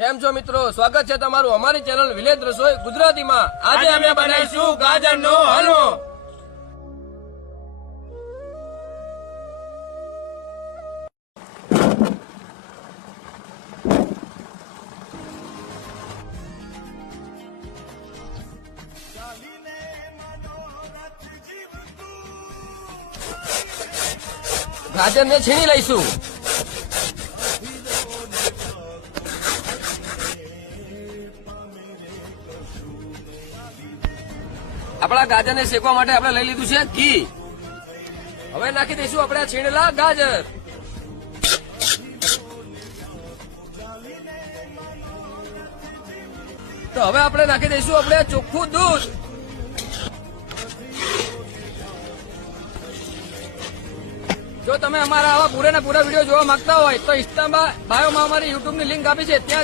કેમ છો મિત્રો? સ્વાગત છે તમારું અમારી ચેનલ વિલેજ રસોઈ ગુજરાતીમાં. આજે અમે બનાવીશું ગાજરનો હલવો. ગાજરને છીણી લઈશું. આપણા ગાજરને શેકવા માટે આપણે લઈ લીધું છે ઘી. હવે નાખી દઈશું આપણે છીણેલા ગાજર. તો હવે આપણે નાખી દઈશું આપણે ચોખ્ખું દૂધ. જો તમે અમારા આવા પૂરેના પૂરા વીડિયો જોવા માંગતા હોય તો ઇન્સ્ટામાં બાયોમાં અમારી યુટ્યુબની લિંક આપી છે. ત્યાં